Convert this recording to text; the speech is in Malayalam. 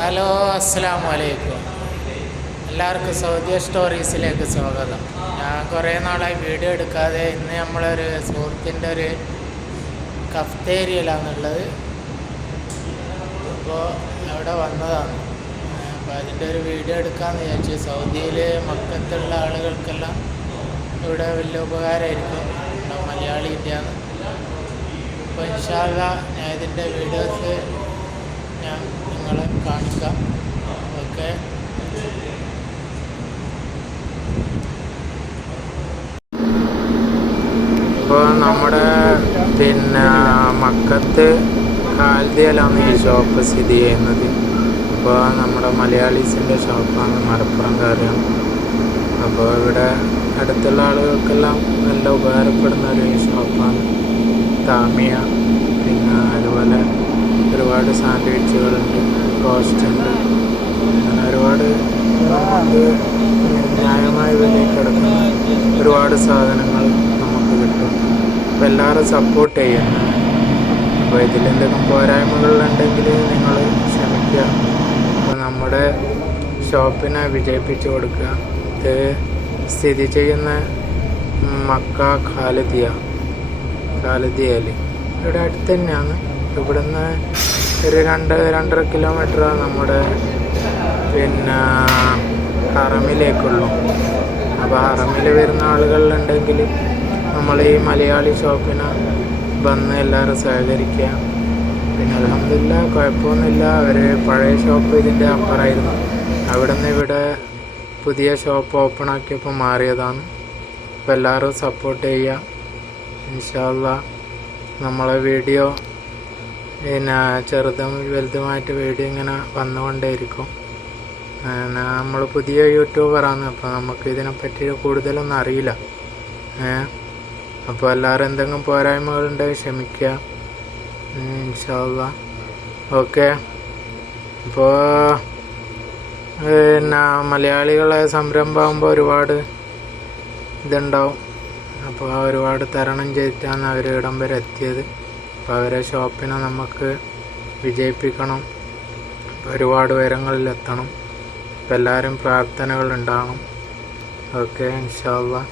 ഹലോ, അസ്സലാമു അലൈക്കും. എല്ലാവർക്കും സൗദി സ്റ്റോറീസിലേക്ക് സ്വാഗതം. ഞാൻ കുറേ നാളായി വീഡിയോ എടുക്കാതെ. ഇന്ന് നമ്മളൊരു സുഹൃത്തിൻ്റെ ഒരു കഫ്തേരിയയിലാണുള്ളത്. അപ്പോൾ അവിടെ വന്നതാണ്. അപ്പോൾ അതിൻ്റെ ഒരു വീഡിയോ എടുക്കാമെന്ന് വിചാരിച്ചു. സൗദിയിൽ മക്കത്തുള്ള ആളുകൾക്കെല്ലാം ഇവിടെ വലിയ ഉപകാരമായിരിക്കും. മലയാളി ഇന്ത്യയാണ്. അപ്പോൾ ഇൻഷാ അല്ലാഹ് ഞാൻ ഇതിൻ്റെ വീഡിയോസ് ഞാൻ നിങ്ങളെ കാണിക്കാം. ഓക്കെ. ഇപ്പോൾ നമ്മുടെ മക്കത്ത് കാൽദിയയിലാണ് ഈ ഷോപ്പ് സ്ഥിതി ചെയ്യുന്നത്. അപ്പോൾ നമ്മുടെ മലയാളീസിൻ്റെ ഷോപ്പാണ്, മലപ്പുറംകാരാണ്. അപ്പോൾ ഇവിടെ അടുത്തുള്ള ആളുകൾക്കെല്ലാം നല്ല ഉപകാരപ്പെടുന്ന ഒരു ഷോപ്പാണ്. താമിയ, പിന്നെ അതുപോലെ ഒരുപാട് സാൻഡ്വിച്ചുകളുണ്ട്, റോസ്റ്റ് ഉണ്ട്, അങ്ങനെ ഒരുപാട് നമുക്ക് ന്യായമായ വിലയ്ക്ക് കിടക്കുന്ന ഒരുപാട് സാധനങ്ങൾ നമുക്ക് കിട്ടും. അപ്പോൾ എല്ലാവരും സപ്പോർട്ട് ചെയ്യുന്നു. അപ്പോൾ ഇതിലെന്തെങ്കിലും പോരായ്മകളുണ്ടെങ്കിൽ നിങ്ങൾ ക്ഷമിക്കുക. അപ്പോൾ നമ്മുടെ ഷോപ്പിനെ വിജയിപ്പിച്ചു കൊടുക്കുക. ഇത് സ്ഥിതി ചെയ്യുന്ന മക്ക ഖാലിദിയയിൽ ഇവിടെ അടുത്ത് തന്നെയാണ്. ഇവിടുന്ന് ഒരു 2-2.5 കിലോമീറ്ററാണ് നമ്മുടെ ഹറമിലേക്കുള്ളൂ. അപ്പോൾ ഹറമിൽ വരുന്ന ആളുകളുണ്ടെങ്കിൽ നമ്മൾ ഈ മലയാളി ഷോപ്പിനെ വന്ന് എല്ലാവരും സഹകരിക്കുക. പിന്നെ അൽഹംദുലില്ലാഹ് കുഴപ്പമൊന്നുമില്ല. ഒരു പഴയ ഷോപ്പ് ഇതിൻ്റെ അപ്പുറമായിരുന്നു. അവിടെ നിന്ന് ഇവിടെ പുതിയ ഷോപ്പ് ഓപ്പൺ ആക്കിയപ്പോൾ മാറിയതാണ്. അപ്പോൾ എല്ലാവരും സപ്പോർട്ട് ചെയ്യുക. ഇൻഷാ അല്ലാഹ് നമ്മളെ വീഡിയോ ചെറുതും വലുതുമായിട്ട് വീഡിയോ ഇങ്ങനെ വന്നുകൊണ്ടേയിരിക്കും. നമ്മൾ പുതിയ യൂട്യൂബറാണ്. അപ്പോൾ നമുക്ക് ഇതിനെപ്പറ്റി കൂടുതലൊന്നും അറിയില്ല. അപ്പോൾ എല്ലാവരും എന്തെങ്കിലും പോരായ്മകളുണ്ടെങ്കിൽ ക്ഷമിക്കുക. ഇൻഷാ അല്ലാഹ്. ഓക്കെ. അപ്പോൾ മലയാളികളെ സംരംഭമാകുമ്പോൾ ഒരുപാട് ഇതുണ്ടാവും. അപ്പോൾ ഒരുപാട് തരണം ചെയ്തിട്ടാണ് അവർ ഇടം വരെ എത്തിയത്. അപ്പോൾ അവരെ ഷോപ്പിനെ നമുക്ക് വിജയിപ്പിക്കണം, ഒരുപാട് ഉയരങ്ങളിലെത്തണം. അപ്പോൾ എല്ലാവരും പ്രാർത്ഥനകൾ ഉണ്ടാകണം. ഓക്കെ, ഇൻഷാ അല്ലാഹ്.